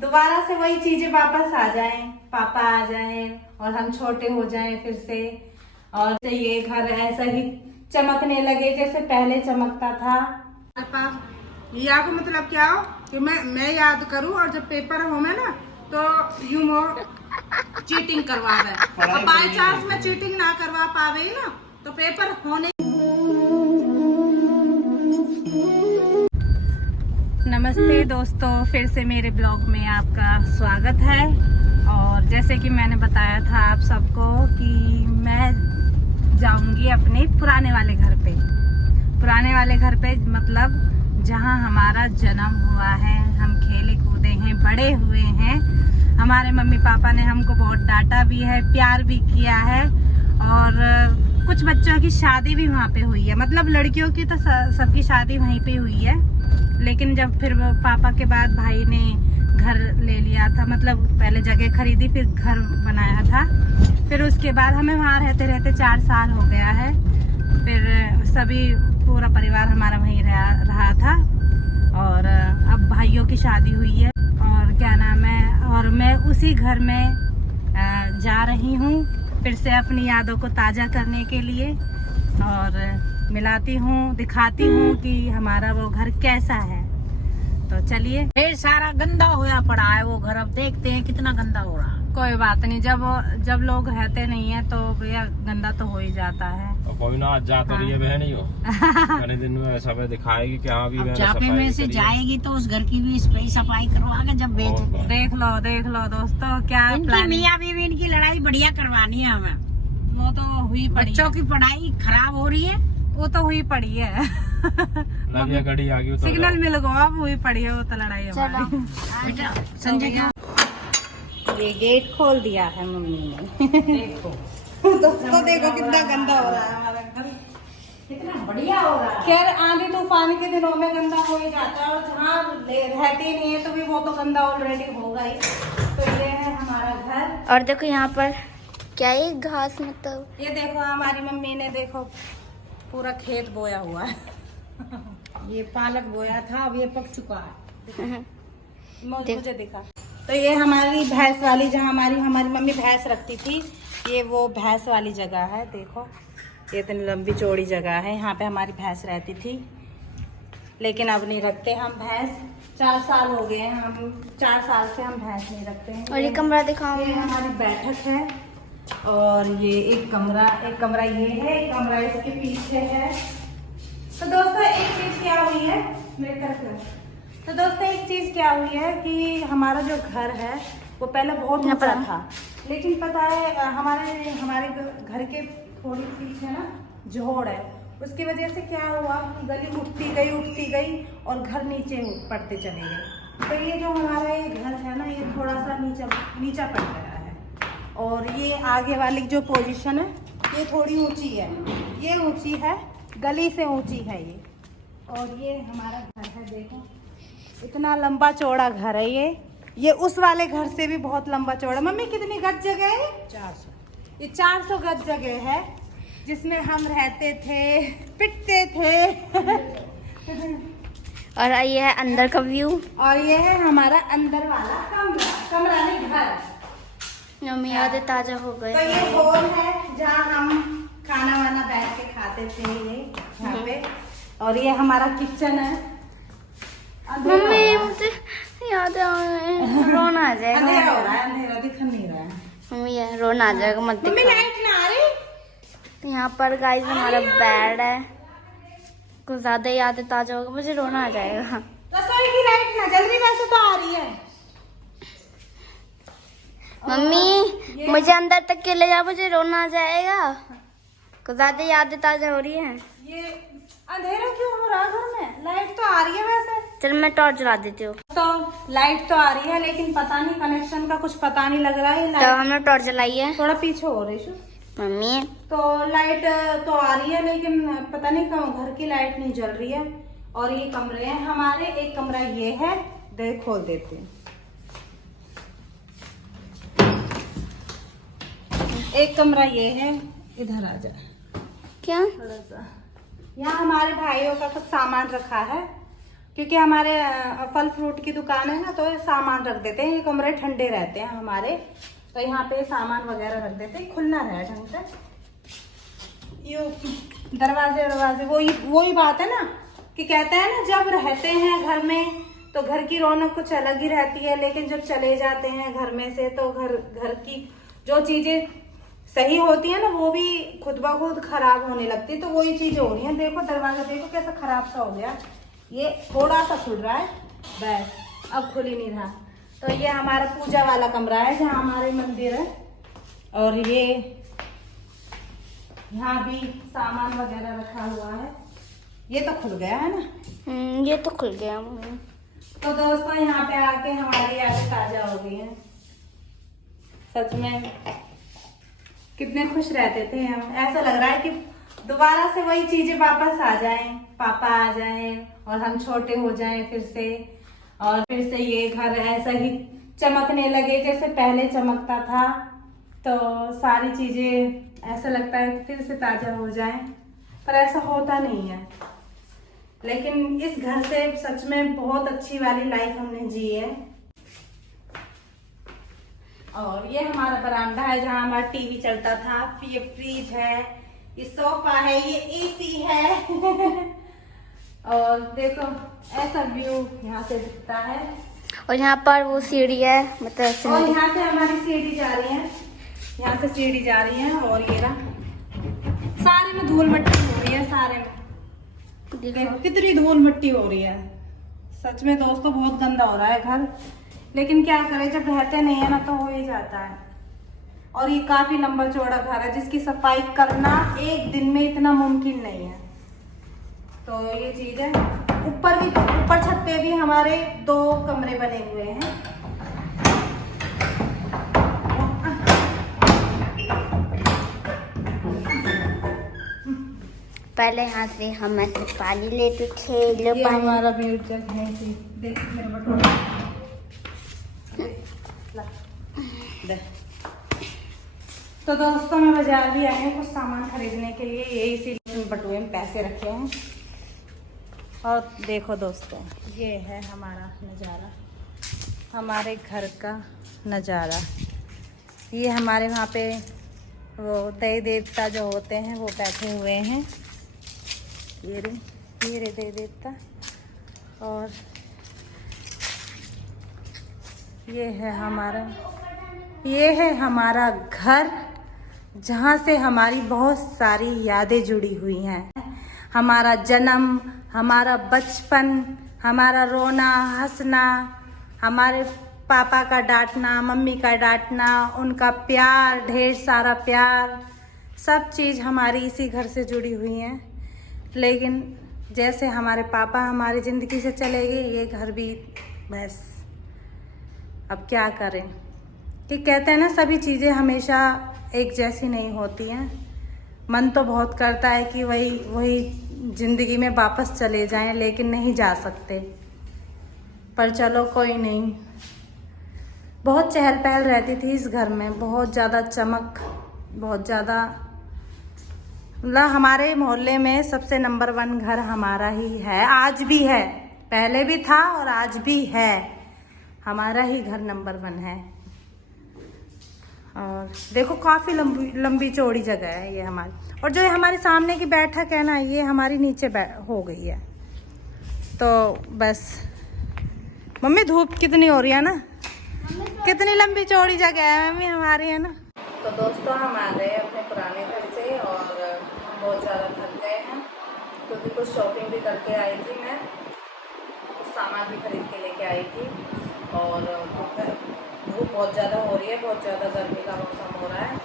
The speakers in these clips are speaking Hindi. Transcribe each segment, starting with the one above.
दोबारा से वही चीजें वापस आ जाएं, पापा आ जाएं और हम छोटे हो जाएं फिर से, और ये घर ऐसा ही चमकने लगे जैसे पहले चमकता था। या का मतलब क्या हो कि मैं याद करूं और जब पेपर हो में ना तो यूं हो चीटिंग करवा दे, और बाय चांस में चीटिंग ना करवा पावे ना तो पेपर होने। नमस्ते दोस्तों, फिर से मेरे ब्लॉग में आपका स्वागत है। और जैसे कि मैंने बताया था आप सबको कि मैं जाऊंगी अपने पुराने वाले घर पे। पुराने वाले घर पे मतलब जहां हमारा जन्म हुआ है, हम खेले कूदे हैं, बड़े हुए हैं। हमारे मम्मी पापा ने हमको बहुत डांटा भी है, प्यार भी किया है, और कुछ बच्चों की शादी भी वहाँ पे हुई है। मतलब लड़कियों की तो सबकी शादी वहीं पे हुई है, लेकिन जब फिर वो पापा के बाद भाई ने घर ले लिया था, मतलब पहले जगह खरीदी फिर घर बनाया था, फिर उसके बाद हमें वहाँ रहते रहते 4 साल हो गया है। फिर सभी पूरा परिवार हमारा वहीं रहा था, और अब भाइयों की शादी हुई है और क्या नाम है, और मैं उसी घर में जा रही हूँ फिर से अपनी यादों को ताज़ा करने के लिए, और मिलाती हूँ, दिखाती हूँ कि हमारा वो घर कैसा है। तो चलिए। ढेर सारा गंदा होया पड़ा है वो घर, अब देखते हैं कितना गंदा हो रहा है। कोई बात नहीं, जब लोग रहते नहीं है तो भैया गंदा तो हो ही जाता है। तो कोई ना आज जा तो रही है बहन ही हो मैंने दिन में सब दिखाएगी कि हाँ भी अब मैंने चापे सफाई में से करी है। जाएगी तो उस घर की भी सफाई करवा के जब बेचेंगे। देख लो दोस्तों, क्या इनकी प्लानिंग। मियाँ बीवी इनकी लड़ाई बढ़िया करवानी है हमें। वो तो हुई पड़ी बच्चों है। की पढ़ाई खराब हो रही है। वो तो हुई पड़ी है लविया गड़ी आ गई सिग्नल मिल गया, अब हुई पड़ी है वो तो लड़ाई हमारी। बेटा संजय क्या ये गेट खोल दिया है मम्मी ने देखो दोस्तों देखो कितना गंदा हो रहा है हमारा घर, कितना बढ़िया हो रहा है। खैर आंधी तूफान के दिनों में गंदा हो ही जाता है, और जहाँ रहते नहीं है तो भी वो तो गंदा ऑलरेडी होगा ही। तो ये है हमारा घर, और देखो यहाँ पर क्या है घास, मतलब ये देखो हमारी मम्मी ने देखो पूरा खेत बोया हुआ है ये पालक बोया था, अब ये पक चुका है। मुझे दिखा। तो ये हमारी भैंस वाली, जहाँ हमारी मम्मी भैंस रखती थी, ये वो भैंस वाली जगह है। देखो ये इतनी लंबी चौड़ी जगह है, यहाँ पे हमारी भैंस रहती थी, लेकिन अब नहीं रखते हम भैंस। 4 साल हो गए हैं, हम 4 साल से हम भैंस नहीं रखते हैं। और ये कमरा दिखाऊं ये हमारी बैठक है, और ये एक कमरा ये है, एक कमरा इसके पीछे है। तो दोस्तों एक चीज क्या हुई है मेरे तरफ, तो दोस्तों एक चीज क्या हुई है कि हमारा जो घर है वो पहले बहुत ऊंचा था, लेकिन पता है हमारे घर के थोड़ी पीछे ना जोड़ है, उसकी वजह से क्या हुआ कि गली उठती गई और घर नीचे पड़ते चले गए। तो ये जो हमारा ये घर है ना, ये थोड़ा सा नीचा पड़ गया है, और ये आगे वाली जो पोजीशन है ये थोड़ी ऊंची है, ये ऊंची है, गली से ऊंची है ये। और ये हमारा घर है, देखो इतना लंबा चौड़ा घर है ये उस वाले घर से भी बहुत लंबा चौड़ा। मम्मी कितनी गज जगह है? 400। ये 400 गज जगह है, जिसमें हम रहते थे, पिटते थे और ये है अंदर का व्यू। और ये है हमारा अंदर वाला कमरा नहीं घर। मम्मी यादें ताजा हो गए। तो ये हॉल है जहाँ हम खाना वाना बैठ के खाते थे, ये यहाँ पे। और ये हमारा किचन है। मम्मी मुझे याद आ रहे हैं, रोना आ जाएगा। अंधेरा हो रहा है, अंधेरा दिख नहीं रहा है। मम्मी ये रोना आ जाएगा, मत मम्मी दिखाओ। लाइट ना आ रही। यहाँ पर गाइस हमारा बेड है, कुछ ज्यादा यादें ताजा होगा, मुझे रोना आ जाएगा। रसोई की लाइट ना जल रही, वैसे तो आ रही है। मम्मी मुझे अंदर तक के ले जाओ, मुझे रोना आ जाएगा, कुछ ज्यादा यादें ताजा हो रही है। ये अंधेरा क्यों हो रहा है घर में? लाइट तो आ रही है वैसे। चल मैं टॉर्च जला देती हूँ। तो लाइट तो आ रही है, लेकिन पता नहीं कनेक्शन का कुछ पता नहीं लग रहा है। तो लाइट हमने टॉर्च जलाई है। थोड़ा पीछे हो रही है मम्मी तो लाइट तो आ रही है, लेकिन पता नहीं क्यों घर की लाइट नहीं जल रही है। और ये कमरे हैं हमारे, एक कमरा ये है, देख खोल देते हैं। एक कमरा ये है, इधर आ जा। क्या थोड़ा सा यहाँ हमारे भाइयों का कुछ सामान रखा है, क्योंकि हमारे फल फ्रूट की दुकान है ना, तो सामान रख देते हैं, ये कमरे ठंडे रहते हैं हमारे, तो यहाँ पे सामान वगैरह रख देते हैं, खुलना रहे ढंग से। ये दरवाजे वही बात है ना कि कहते हैं ना, जब रहते हैं घर में तो घर की रौनक कुछ अलग ही रहती है, लेकिन जब चले जाते हैं घर में से तो घर की जो चीजें सही होती है ना, वो भी खुद ब खुद खराब होने लगती है। तो वही चीजें हो रही हैं। देखो दरवाजा देखो कैसा खराब सा हो गया, ये थोड़ा सा खुल रहा है बस, अब खुल ही नहीं रहा। तो ये हमारा पूजा वाला कमरा है जहाँ हमारे मंदिर है, और ये यहाँ भी सामान वगैरह रखा हुआ है। ये तो खुल गया है ना, ये तो खुल गया मम्मी। तो दोस्तों यहाँ पे आके हमारी यादें ताजा हो गई हैं। सच में कितने खुश रहते थे हम, ऐसा लग रहा है कि दोबारा से वही चीजें वापस आ जाएं, पापा आ जाएं और हम छोटे हो जाएं फिर से, और फिर से ये घर ऐसा ही चमकने लगे जैसे पहले चमकता था। तो सारी चीजें ऐसा लगता है कि फिर से ताजा हो जाएं, पर ऐसा होता नहीं है। लेकिन इस घर से सच में बहुत अच्छी वाली लाइफ हमने जी है। और ये हमारा बरामदा है जहाँ हमारा टीवी चलता था, ये फ्रिज है, ये सोफा है, ये एसी है और देखो ऐसा व्यू यहाँ से दिखता है। और यहाँ पर वो सीढ़ी है, मतलब और यहाँ से हमारी सीढ़ी जा रही है, यहाँ से सीढ़ी जा रही है, और ये रहा सारे में धूल मिट्टी हो रही है, सारे में देखो कितनी धूल मिट्टी हो रही है। सच में दोस्तों बहुत गंदा हो रहा है घर, लेकिन क्या करें, जब रहते नहीं है ना तो हो ही जाता है। और ये काफी लंबा चौड़ा घर है जिसकी सफाई करना एक दिन में इतना मुमकिन नहीं है। तो ये चीज है। ऊपर छत पे भी हमारे 2 कमरे बने हुए हैं। पहले यहाँ से हम ऐसे पानी लेते थे, लो ये पानी। हमारा ब्यूटी जग है, देख मेरा बटुआ दे। तो दोस्तों मैं बाजार भी आई हूँ कुछ सामान खरीदने के लिए, ये इसीलिए बटुए में पैसे रखे हैं। और देखो दोस्तों ये है हमारा नज़ारा, हमारे घर का नज़ारा। ये हमारे वहाँ पे वो देवी देवता जो होते हैं वो बैठे हुए हैं, ये रे देवी देवता। और ये है हमारा घर जहाँ से हमारी बहुत सारी यादें जुड़ी हुई हैं। हमारा जन्म, हमारा बचपन, हमारा रोना हंसना, हमारे पापा का डांटना, मम्मी का डांटना, उनका प्यार, ढेर सारा प्यार, सब चीज़ हमारी इसी घर से जुड़ी हुई हैं। लेकिन जैसे हमारे पापा हमारी ज़िंदगी से चले गए, ये घर भी बस अब क्या करें। कि कहते हैं ना सभी चीज़ें हमेशा एक जैसी नहीं होती हैं। मन तो बहुत करता है कि वही ज़िंदगी में वापस चले जाएं, लेकिन नहीं जा सकते। पर चलो कोई नहीं। बहुत चहल पहल रहती थी इस घर में, बहुत ज़्यादा चमक, बहुत ज़्यादा, मतलब हमारे मोहल्ले में सबसे नंबर 1 घर हमारा ही है, आज भी है, पहले भी था और आज भी है, हमारा ही घर नंबर 1 है। और देखो काफ़ी लंबी चौड़ी जगह है ये हमारी। और जो ये हमारे सामने की बैठक है ना, ये हमारी नीचे हो गई है। तो बस मम्मी धूप कितनी हो रही है ना, कितनी लंबी चौड़ी जगह है मम्मी हमारी, है ना। तो दोस्तों हम आ गए अपने पुराने घर से और बहुत ज़्यादा थक गए हैं, क्योंकि कुछ शॉपिंग भी करके आई थी मैं, कुछ सामान भी खरीद के लेके आई थी। और धूप बहुत ज़्यादा हो रही है, बहुत ज़्यादा गर्मी का मौसम हो रहा है,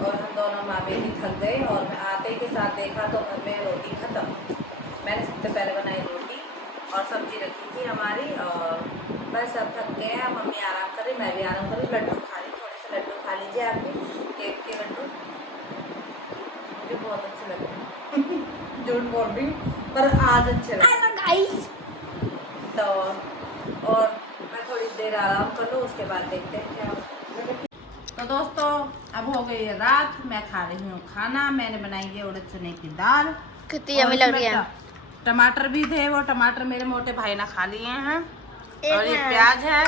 और हम दोनों माँ बेटी थक गए। और मैं आते के साथ देखा तो घर में रोटी ख़त्म। मैंने सबसे पहले बनाई रोटी और सब्जी रखी थी हमारी, और बस अब थक गए हैं। मम्मी आराम कर रही, मैं भी आराम कर रही। लड्डू खा रही, थोड़े से लड्डू खा लीजिए आप भी, केक के लड्डू मुझे बहुत अच्छे लगे झूठ बोल रही पर आज अच्छे लगे। तो और मैं थोड़ी देर आराम कर लूँ, उसके बाद देखते हैं क्या होता है। तो दोस्तों अब हो गई है रात, मैं खा रही हूँ खाना। मैंने बनाई है उड़द चने की दाल, कितनी यम्मी लग रही है। टमाटर भी थे, वो टमाटर मेरे मोटे भाई ने खा लिए हैं। और ये प्याज है,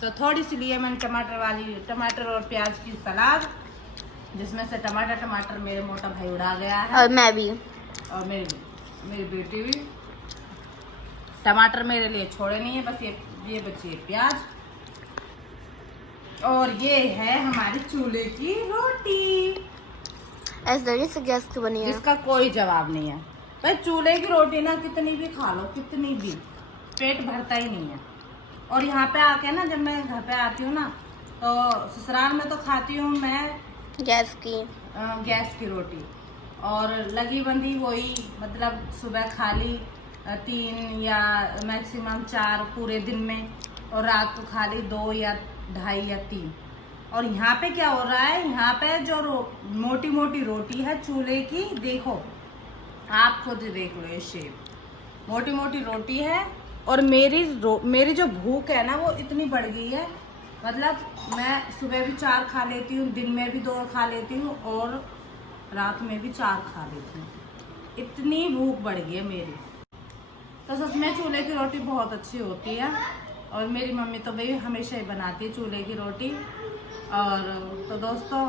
तो थोड़ी सी लिए मैंने टमाटर और प्याज की सलाद, जिसमें से टमाटर मेरे मोटा भाई उड़ा गया है। और मैं भी। और मेरी बेटी भी। टमाटर मेरे लिए छोड़े नहीं है, बस ये बची है प्याज। और ये है हमारी चूल्हे की रोटी, ऐसे लगे से गैस की बनी है। जिसका कोई जवाब नहीं है भाई। चूल्हे की रोटी ना कितनी भी खा लो, कितनी भी, पेट भरता ही नहीं है। और यहाँ पे आके ना, जब मैं घर पे आती हूँ ना, तो ससुराल में तो खाती हूँ मैं गैस की रोटी, और लगी बंदी वही, मतलब सुबह खा ली 3 या मैक्सिमम 4 पूरे दिन में, और रात को खा ली 2 या 2.5 या 3। और यहाँ पे क्या हो रहा है, यहाँ पे जो मोटी मोटी रोटी है चूल्हे की, देखो आप खुद देख लो, ये शेप मोटी मोटी रोटी है। और मेरी जो भूख है ना, वो इतनी बढ़ गई है, मतलब मैं सुबह भी 4 खा लेती हूँ, दिन में भी 2 खा लेती हूँ, और रात में भी 4 खा लेती हूँ। इतनी भूख बढ़ गई है मेरी। तो सच में चूल्हे की रोटी बहुत अच्छी होती है, और मेरी मम्मी तो भाई हमेशा ही बनाती है चूल्हे की रोटी। और तो दोस्तों,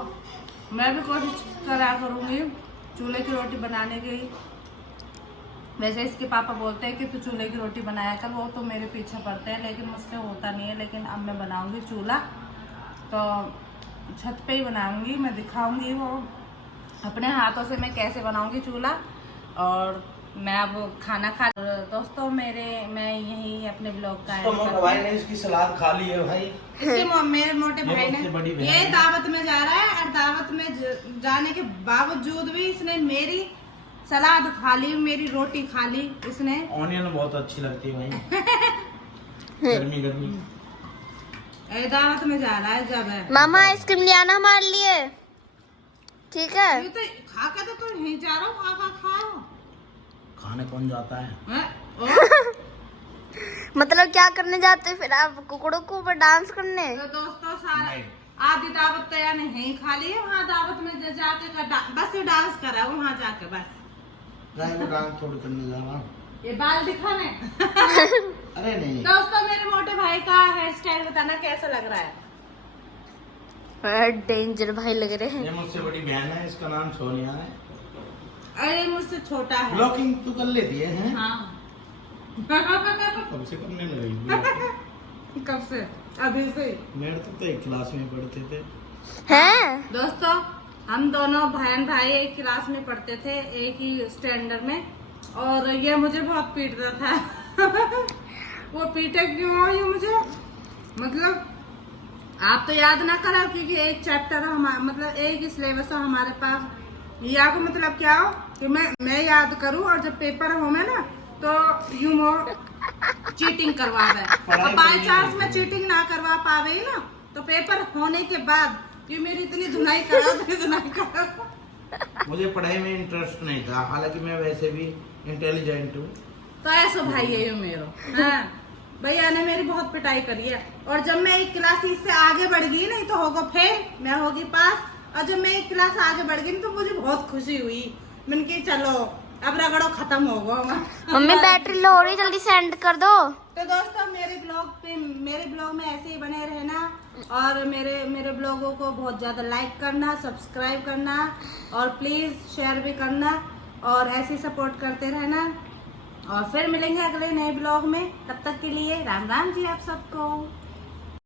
मैं भी कोशिश करा करूँगी चूल्हे की रोटी बनाने की। वैसे इसके पापा बोलते हैं कि तू चूल्हे की रोटी बनाया कर, वो तो मेरे पीछे पड़ते हैं, लेकिन मुझसे होता नहीं है। लेकिन अब मैं बनाऊंगी चूल्हा, तो छत पे ही बनाऊंगी, मैं दिखाऊंगी वो अपने हाथों से मैं कैसे बनाऊंगी चूल्हा। और मैं अब खाना खा, दोस्तों मैं यही अपने ब्लॉग का मोटे भाई ने इसकी सलाद खा ली है भाई। इसके मेरे मोटे भाई ने ये दावत में जा रहा है, और दावत में जाने के बावजूद भी इसने मेरी सलाद खा ली, मेरी रोटी खा ली इसने। ऑनियन बहुत अच्छी लगती है भाई। गर्मी दावत में जा रहा है जब है। मामा आइसक्रीम ले आना हमारे लिए, ठीक है? ये तो खा के तो तू नहीं जा रहा हूँ, खाओ। खाने कौन जाता है? मतलब क्या करने जाते फिर आप? कुकड़ों को ऊपर डांस करने? तो दोस्तों सारा आधी दावत तो या नहीं खा ली है, वहाँ दावत में जाके बस ये डांस करा वहाँ जाके, बस डांस थोड़ी करने जा रहा हूँ। ये बाल दिखाने। अरे नहीं दोस्तों, मेरे मोटे भाई का हेयर स्टाइल बताना कैसा लग रहा है? डेंजर भाई लग रहे हैं। ये मुझसे बड़ी बहन है, इसका नाम सोनिया है। अरे मुझसे छोटा है। ब्लॉकिंग तो कर लेती है? हाँ। कब से करने लगी? कब से? अभी से। मेरे तो एक क्लास में पढ़ते थे। हैं? दोस्तों, हम दोनों बहन भाई एक क्लास में पढ़ते थे, एक ही स्टैंडर्ड में, और ये मुझे बहुत पीटता था। वो पीटे क्यों ये मुझे, मतलब आप तो याद ना करो, क्योंकि एक चैप्टर मतलब एक ही सिलेबस है हमारे पास। या को मतलब क्या हो कि मैं याद करूं, और जब पेपर हो में ना, तो यूं चीटिंग करवा दे, और बाई चांस में चीटिंग ना करवा पावे ना, तो पेपर होने के बाद ये मेरी इतनी धुनाई करा। मुझे पढ़ाई में इंटरेस्ट नहीं था, हालांकि मैं वैसे भी इंटेलिजेंट हूँ। तो ऐसा भाई है मेरो। हाँ, भैया ने मेरी बहुत पिटाई करी है, और जब मैं एक क्लास इससे आगे बढ़ गई नहीं, तो होगा फेल, मैं होगी पास। और जब मैं एक क्लास आगे बढ़ गई तो मुझे बहुत खुशी हुई। मैंने कहा चलो अब रगड़ो खत्म हो गया। मम्मी बैटरी लो हो रही, जल्दी सेंड कर दो। तो दोस्तों, मेरे ब्लॉग में ऐसे ही बने रहना, और मेरे ब्लॉगों को बहुत ज्यादा लाइक करना, सब्सक्राइब करना, और प्लीज शेयर भी करना, और ऐसे ही सपोर्ट करते रहना। और फिर मिलेंगे अगले नए ब्लॉग में, तब तक के लिए राम राम जी आप सबको।